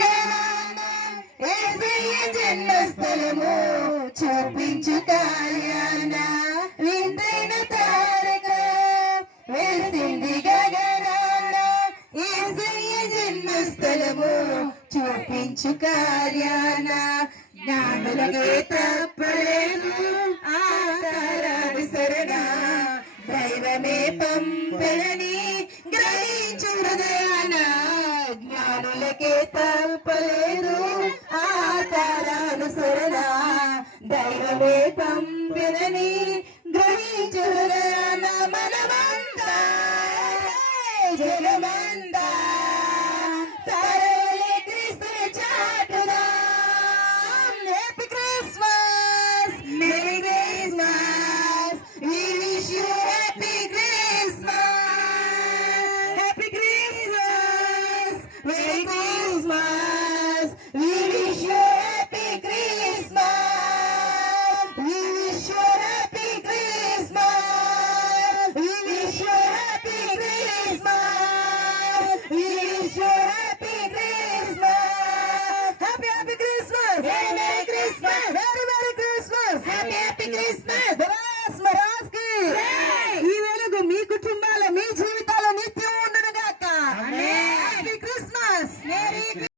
గగనాన యేసయ్య జన్మస్థలము చూపించు కార్యాన వింతైన తారక వెలిసింది గగనాన యేసయ్య జన్మస్థలము చూపించు కార్యాన జ్ఞానులకే తప్పలేదు ఆ తారానుసరణ దైవమే పంపెలని గ్రహించు హృదయాన జ్ఞానులకే తప్పలేదు ఆ తారానుసరణ దైవమే పంపెలని గ్రహించు హృదయాన మనమంతా జనమంతా తారలే క్రీస్తుని చాటుదాం. Happy Christmas, merry Christmas, we wish you happy Christmas, happy Christmas, merry Christmas, we wish you happy Christmas, we wish you happy Christmas, we wish you happy Christmas, we wish you happy Christmas, happy Christmas, Merry Christmas, Merry Christmas, happy Christmas.